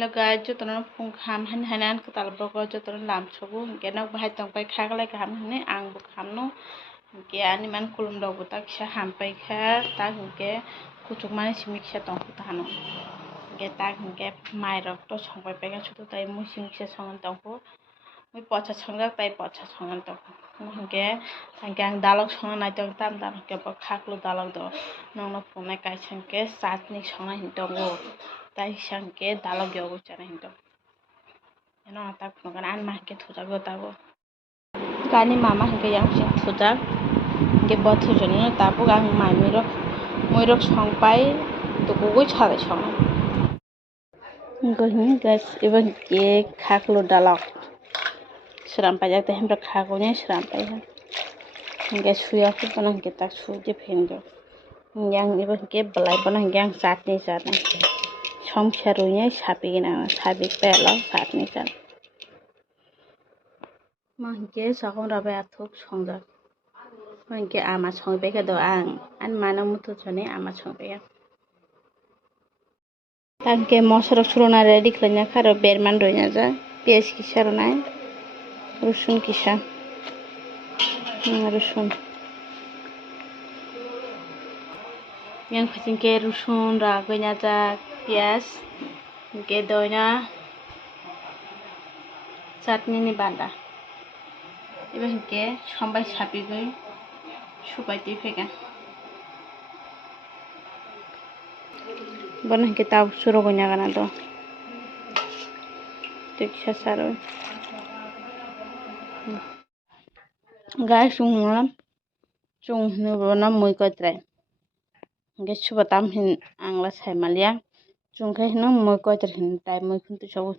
Laga jotono pung kham hanan katal boko jotono lam chobu ke nok bahai tong pai khaglai kham hne ang bu kham no ke ani man kulum dog bu tak sha ham pai kha ta ke kuchuk mane simik sha tong ta no ke ta ke mai rok to chong pai pai ka chutu tai mu simik sha chong tong ko mui pocha chongjak tai pocha chongan tong ke ang dalok chong nai tong tam tam ke bo khaklu dalok do nong no phunai kai sang ke satni chong hin tong go tai sang ke dalok yogo chana hin tong eno ta phun kan an ma ke thuja go ta go kani mama ke yang sing thuja ke bo thuja no ta bu ang mai moi rok chong pai to go go chale chong go hin gas even ke khaklu dalok seram pajak teh hembra khagonya seram pajak hingga suya ku panang kita suji phenjo yang ibu ke belai panang yang satni sana som sarunya sapi gina sapi pelo satni sana mangke sakong rabe athuk songjak mangke ama songbe ka do ang an mana mutu chone ama songbe tangke mosra surona ready khlanya kharo berman ronya ja pies ki sarona rusun kisa rusun yang khacing ke rusun ra gonya ja pias ke doina chutney ni banda ibe ke sambai sapi goi subai ti fega bon ke taw suro gonya gana do tik sasaro gai chung nu bona moi ko trai ge subatam hin angla sai malia chung khai no moi ko trai hin tai moi khun tu sabu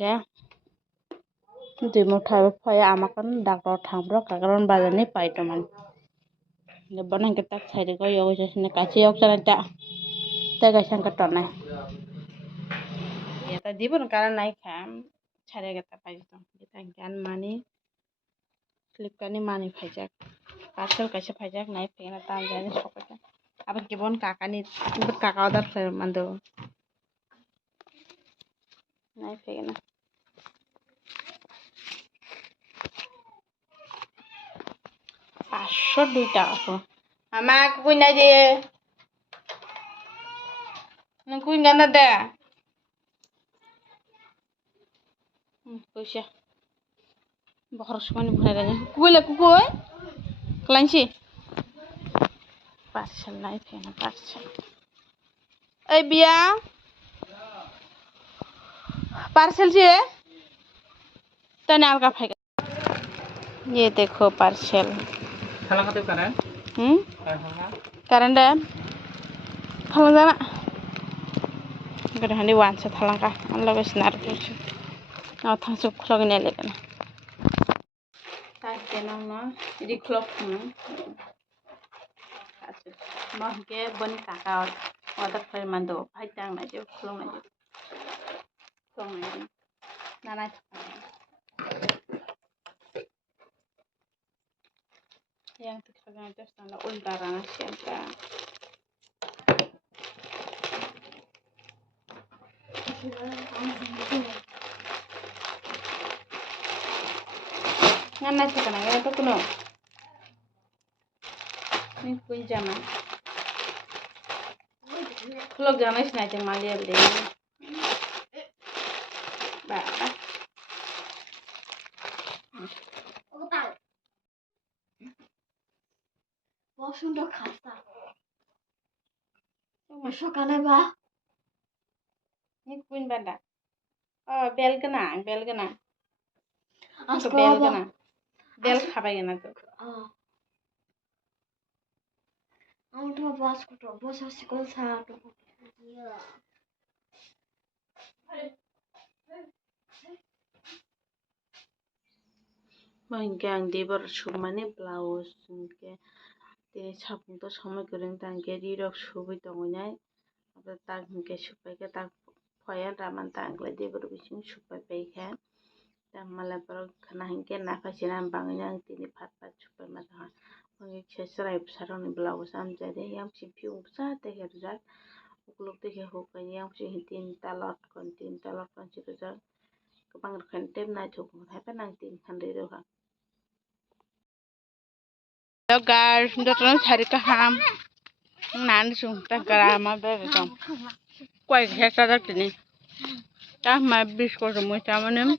ge tui mo thai phaya amakan doctor thambro kagaron bazani paitoman ge bona ke tak sai ko yogo jasne kachi yok chana ta ga sang ka tonai ya ta dibon karan nai kham chare ga ta pai to ta gan mani Flipkart mani phaijak parcel kaisa phaijak nai phena ta jani sokata abar kebon kakani kaka order mando nai phena 502 টাকা আমা কুই না যে না কুই গানা দে পয়সা বহর সময় ভরে গেছে কুইলে কুকই ক্লাইছি পার্সেল নাই ফেনা পার্সেল এই বিয়া पार्सल से तने अलगा फेंका ये देखो पार्सल करंट थलंगा गडहानी वान से थलंगा अनलग स्नार कुछ ना थांसु खलगने लेगन ताके ना इदि खलक महके बनि काका अदर फर मंदो फाइटांग ना जे खलंग ना जे Nana yang terkena terus tanda ultara siapa Nana terkena ya tu kuno ini kui zaman kalau zaman sih nanti malah beli সুন্দর খাস্তা তোমার সকালে বা নি কুইন বান্ডা বেলগনা আজকে বেলগনা বেল খাবাই না তো আমি তো বাস করতে বসে আছি কোন সারা তো Bangkang di bersumane blouse ke tini sapung to সময় করেন তাঙ্কে রিরক ছবি তঙ্গনাই আবার তাঙ্কে সুপাই ke tak phaya raman tangla de bor bising supai pai kha tamala bor khana hingke nafaisina bangina tini phat phat supai ma ha ngi chesrai saroni blouse am jade yam si piu sa te herjak hukluk dige hukai yang sih tinta lot situ jar kebang rokan tem na thuk hai nang tin khandri ro ha. Hello guys, dokter cari kaham. Nan sung ta garama be jom. Koi hekta dak ni. Ta ma biskot mo ta manem.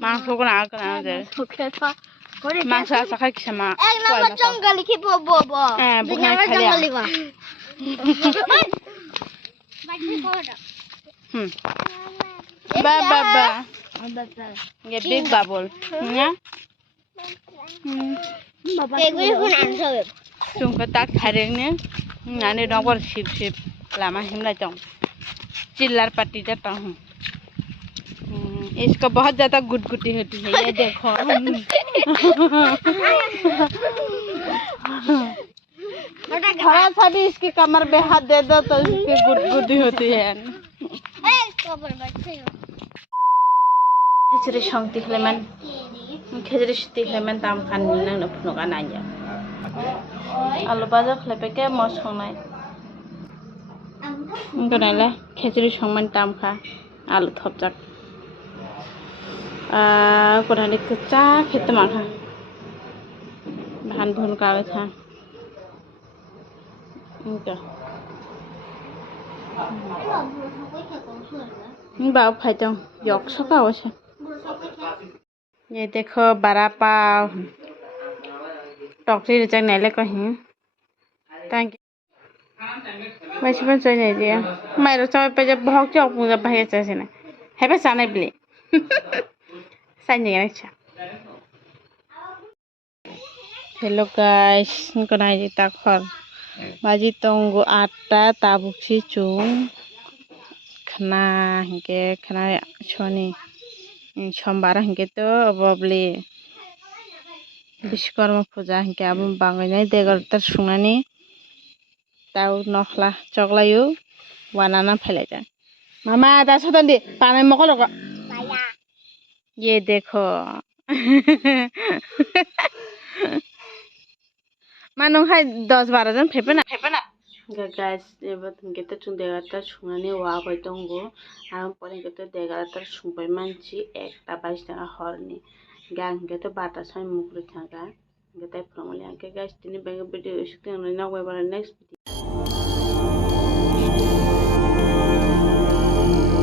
Mangso ko na kana de. Mangso asa khai kisama. Koi ma janggali ki bo. Bukan janggali ba. Ba. Ye big bubble. Ya. Chúng có tác thái đến nhé này nó còn xịp làm हिम ला जाऊं चिल्लार पट्टी जाता हूँ इसका बहुत ज्यादा गुटगुटी होती है ये देखो थोड़ा सा भी इसकी कमर पे हाथ दे दो तो इसकी गुटगुटी होती है खिचड़ी संगति खलेमान खिचड़ी सुती खलेमान ताम खान नंग फुनका नाया आलू बाजा खलेपे के मस संनाय गनायला खिचड़ी संमान ताम खा आलू थपजाक कोरानि कच्चा खेत माखा भान भुन का था इनका बाव फाइतों yok सका होছে ये देखो बड़ा पाव टॉक्सी रचक नेले कहीं थैंक यू वैसे बन सोई नहीं दिया मैं रोचा पे जब बहुत चौक मुझे भाई ऐसे से ना है बस आने बिले साइन नहीं अच्छा हेलो गाइस इनको ना जी तक खर बाजी तोंगो आटा ताबुची चुंग खाना हिंके खाना छोनी सोमवार हिंके तो बबली विश्वकर्मा पूजा हिंके अब बांगनाय देगरतर सुंनानि ताउ नखला चगलायु वानाना फैलायजा मामा दा सदन दे पानी मको लगा ये देखो मानो हाय 10-12 जन फेपना गाइस एबा तुमके तो चुं देगरतर सुंनानि वा बाय दंगो आरो परे के तो देगरतर सुंबाय मानसि 1:22 टाका हरनि गां के तो 12 साय मुगरि थागा गताय प्रमले आंके गाइस दिनै बेग भिडियो सुटिं नावबाय बार नेक्स्ट